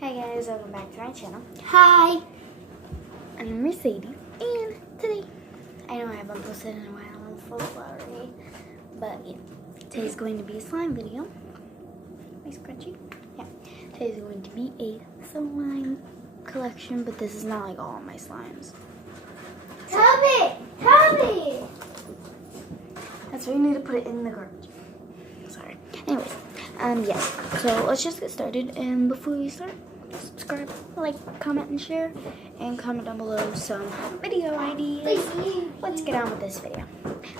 Hey guys, welcome back to my channel. Hi. I'm Mercedes, and today, I know I haven't posted in a while, I'm full flowery, but yeah, today's going to be a slime video. My scrunchie? Yeah, today's going to be a slime collection, but this is not like all of my slimes. Tell me. That's why you need to put it in the garbage. Sorry. Anyways, yeah, so let's just get started, and before we start, subscribe, like, comment, and share, and comment down below some video ideas. Let's get on with this video.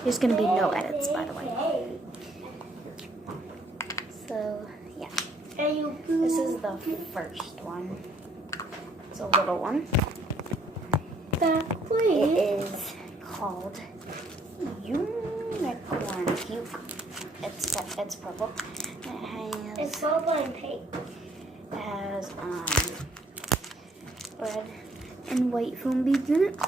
There's gonna be no edits, by the way. So, yeah. This is the first one. It's a little one. It is called Unicorn Puke. It's purple. It's purple and pink. It has red and white foam beads in it.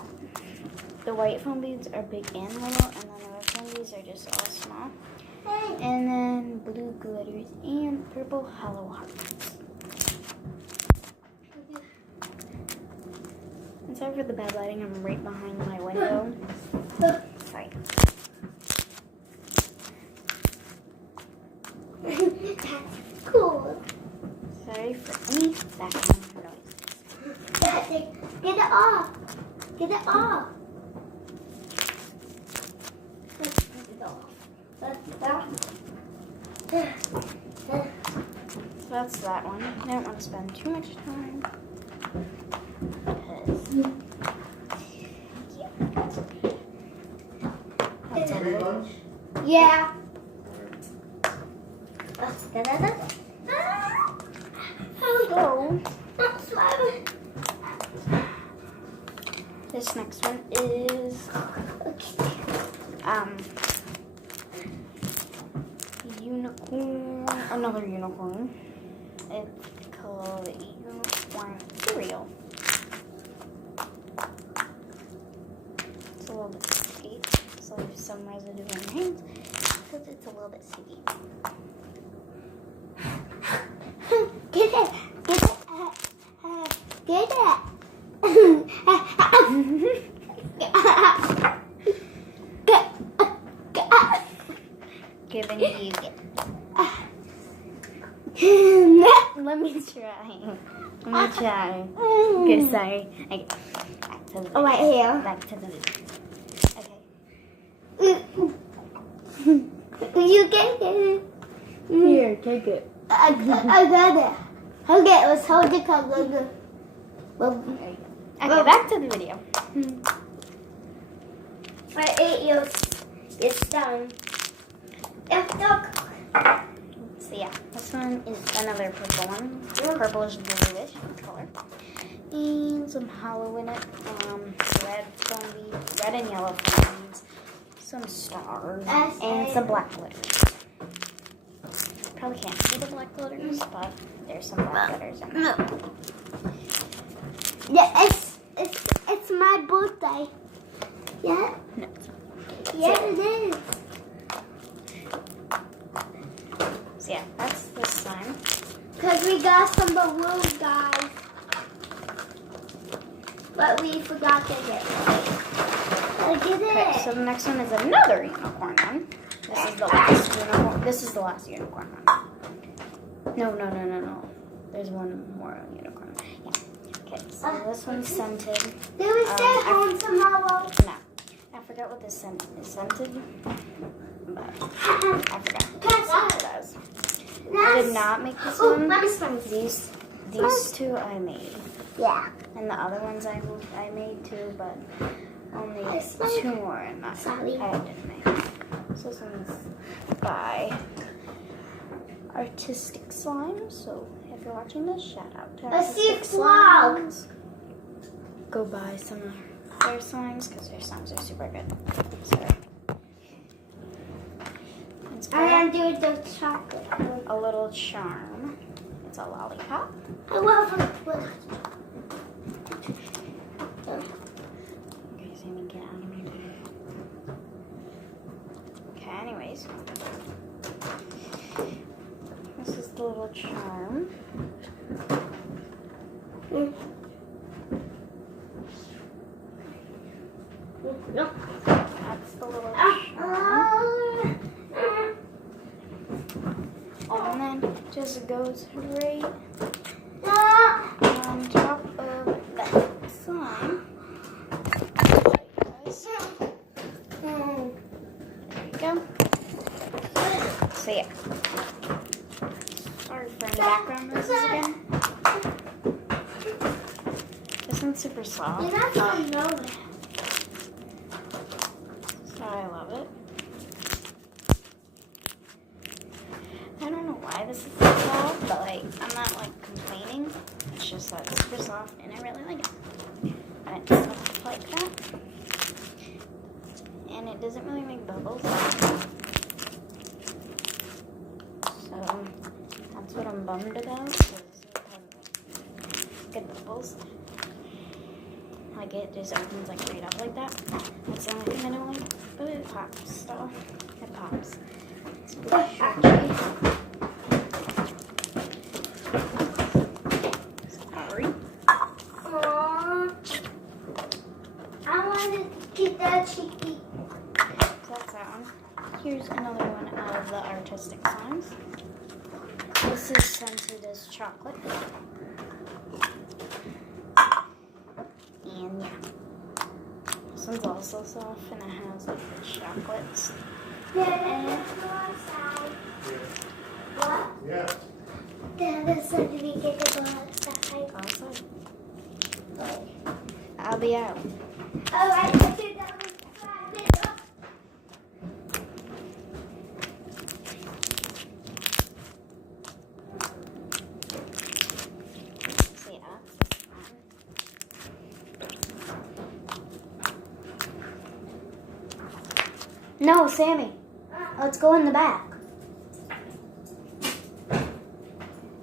The white foam beads are big and little, and then the red foam beads are just all small. And then blue glitters and purple hollow hearts. And sorry for the bad lighting, I'm right behind my window. Sorry. That's cool. Sorry for any background noise. Get it off. Get it off. So that's that one. I don't want to spend too much time. That's it. Yeah. So, this next one is unicorn, another unicorn. It's called Unicorn Cereal. It's a little bit sticky, so there's some residue in your hands because it's a little bit sticky. Get it. Get it. Giving you it. Let me try. Okay, sorry. Okay. Back to the video. Right here. Back to the video. Okay. You get it. Here, take it. I got it. Okay, let's hold the color. There you go. Okay, back to the video. I ate yours. It's done. So yeah, this one is another purple one. Purplish bluish color. And some hollow in it. Red foam beads, red and yellow foam beads, some stars, and some black glitters. Probably can't see the black glitters, but there's some black glitters in there. Yeah, it's my birthday. Yeah. No. Yeah, it is. So yeah, that's this slime. Cause we got some balloons, guys, but we forgot to get it. Look at Okay, it. so the next one is another unicorn one. This is the last unicorn. This is the last unicorn one. No. There's one more unicorn. Yeah. Okay, so this one's scented. Do we stay home tomorrow? No. I forgot what this scent is scented. But I forgot what it does. I did not make this one. Let me spin. These two I made. Yeah. And the other ones I made too, but only two more in that. Sorry. I didn't make. So this one's by Artistic Slime. So if you're watching this, shout out to Artistic Slimes. Go buy some of their slimes because their slimes are super good. So I am doing the chocolate. a little charm. It's a lollipop. I love it. Okay, so let me get out of my way. Okay, anyways. This is the little charm. No. That's the little and then just goes right on top of that slime. There you go. So yeah. Sorry for any background noises again. This one's super soft. You're not going nowhere. So I love it. I don't know why this is so soft, but like I'm not like complaining. It's just that it's super soft and I really like it. And it's soft like that. And it doesn't really make bubbles. So that's what I'm bummed about. Good bubbles. Like it just opens like right up like that. That's the only thing I don't like. But it pops still. It pops. It's pretty shaky. Sorry. Aww. I wanted to get that cheeky. So that's that one. Here's another one of the artistic slimes. This is scented as chocolate. And yeah. This one's also soft and it has like the chocolates. Dad, go outside. What? Yeah. Dad said we get to go outside. Outside. I'll be out. Alright, let's do that. So yeah. No, Sammy. Let's go in the back.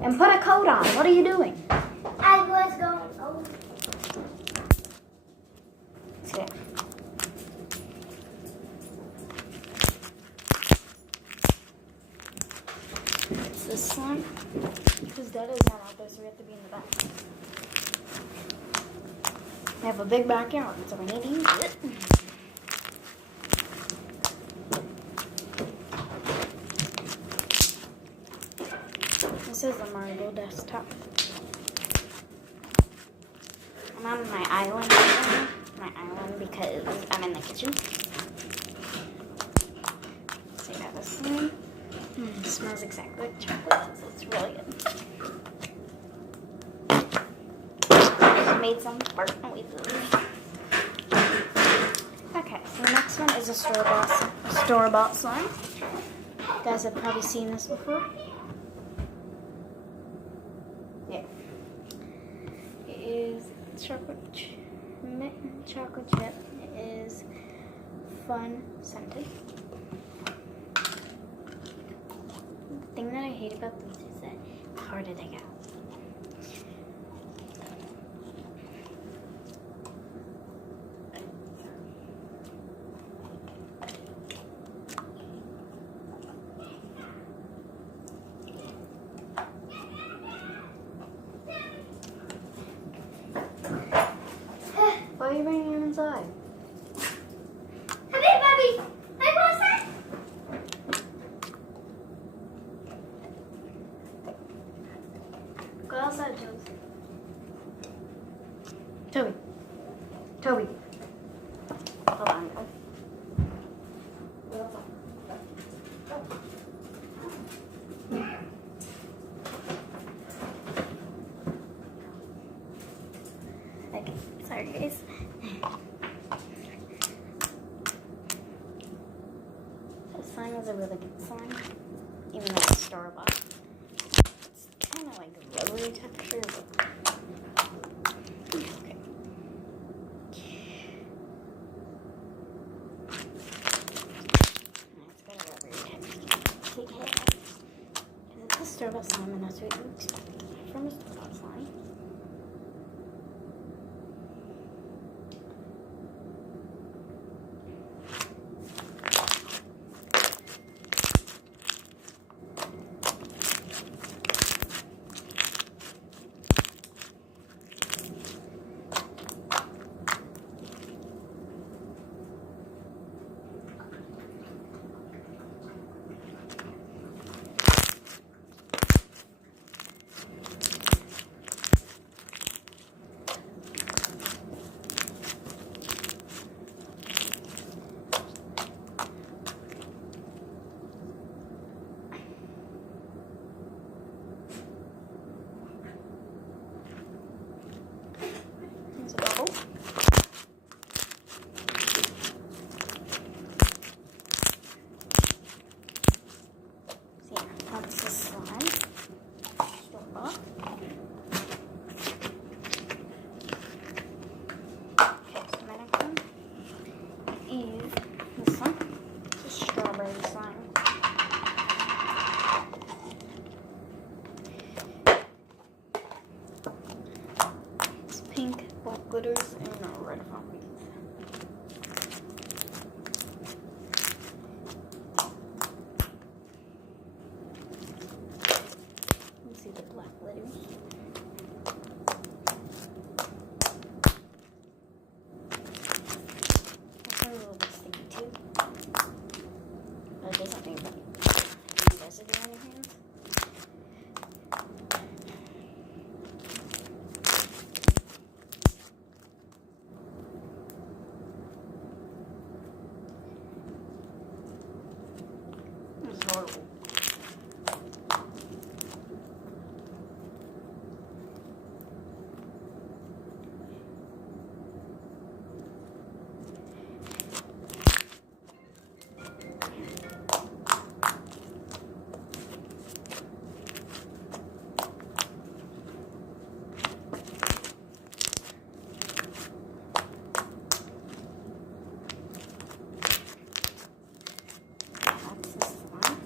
And put a coat on. What are you doing? I was going over. So yeah. It's this one. Because Dad is not out there, so we have to be in the back. We have a big backyard, so we need to use it. This is the Marble desktop. I'm on my island right now. My island because I'm in the kitchen. So you have this one. It smells exactly like chocolate, so it's really good. Just made some fart noises. Okay, so the next one is a store-bought slime. You guys have probably seen this before. Yeah. It is chocolate chip. It is fun scented. The thing that I hate about these is that it's hard to take out. Why are you bringing him inside? Come here, Bobby. Hey, what's that? Go outside, Josie. Toby. Toby. Hold on. Okay, sorry guys. This slime is a really good slime, even though it's store-bought. It's kind of like a rubbery texture, but okay. It's got a rubbery texture. Take it out. Because it's a store-bought slime, and that's what you expect from a store-bought slime. pink, black glitters, and red foam beads. Let's see the black glitters. This one's a little bit sticky too. But it doesn't leave any residue on your hands. This is horrible. That's this one.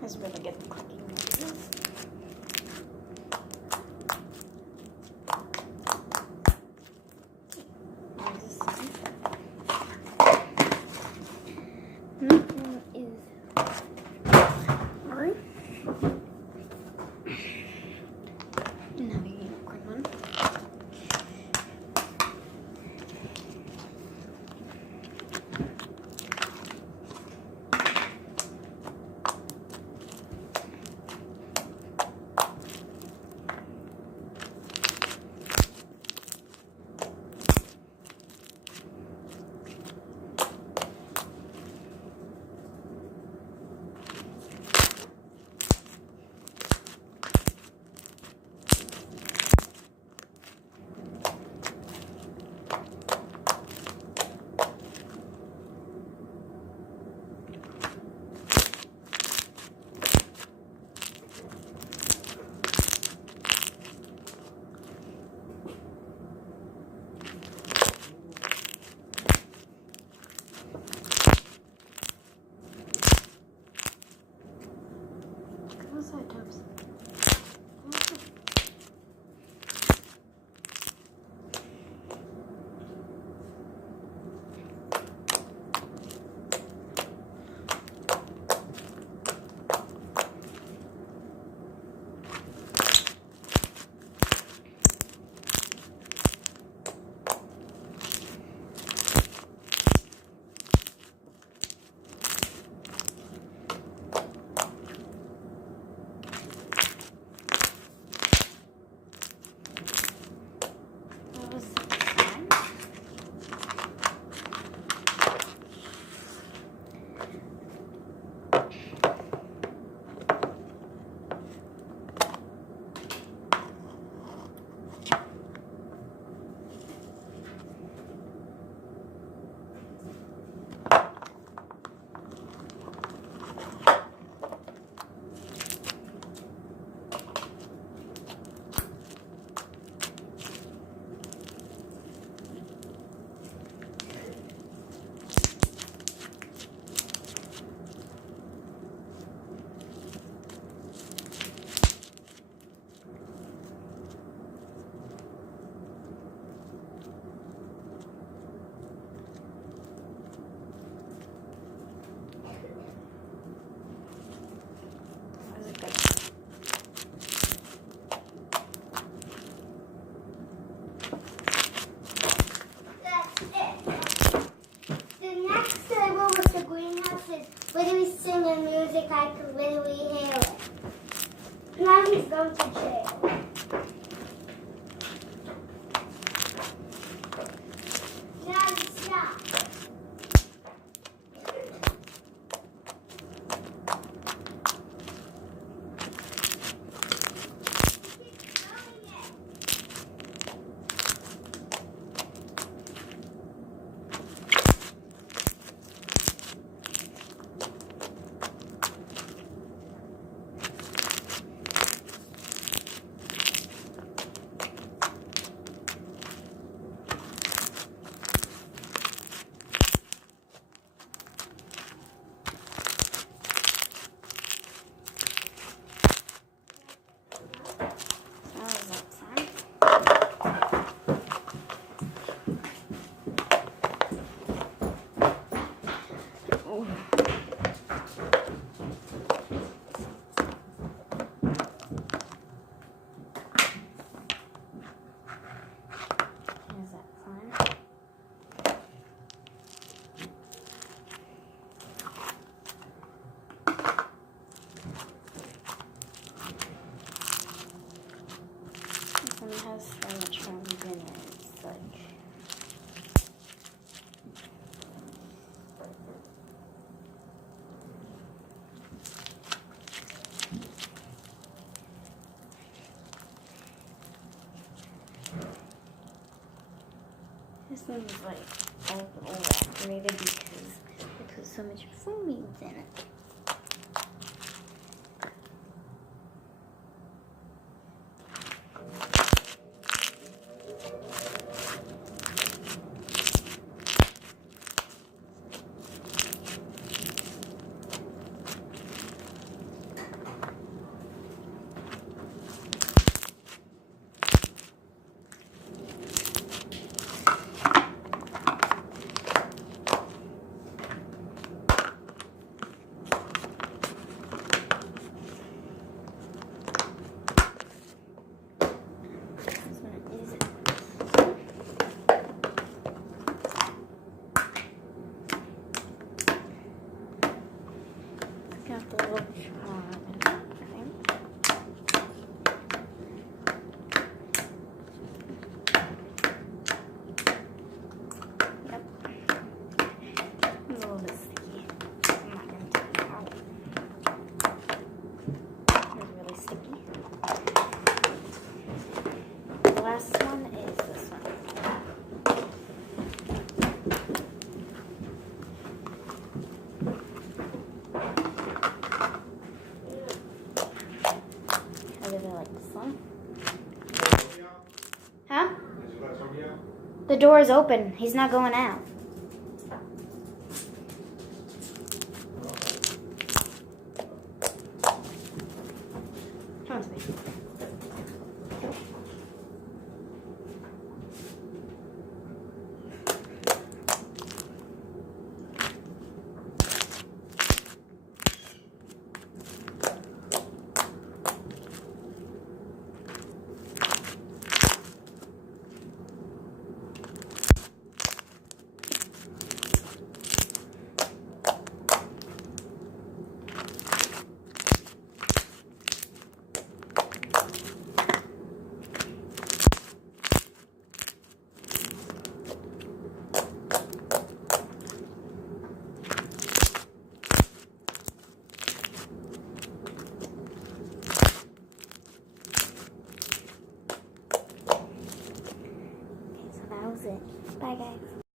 That's really good clicking noises. And this one. That one is maroon. Now the unicorn one. Those side tabs. What was this one? Was it good? That's it. The next level with the greenhouse is when we sing the music, I can really hear it. Now he's going to jail. Now stop. one's like all evaporated because I put so much foamings in it. Got the little jar. Yep. It's a little bit sticky. I'm not going to take it out. It's really sticky. The last one is this one. I really like this one. Huh? The door is open. He's not going out.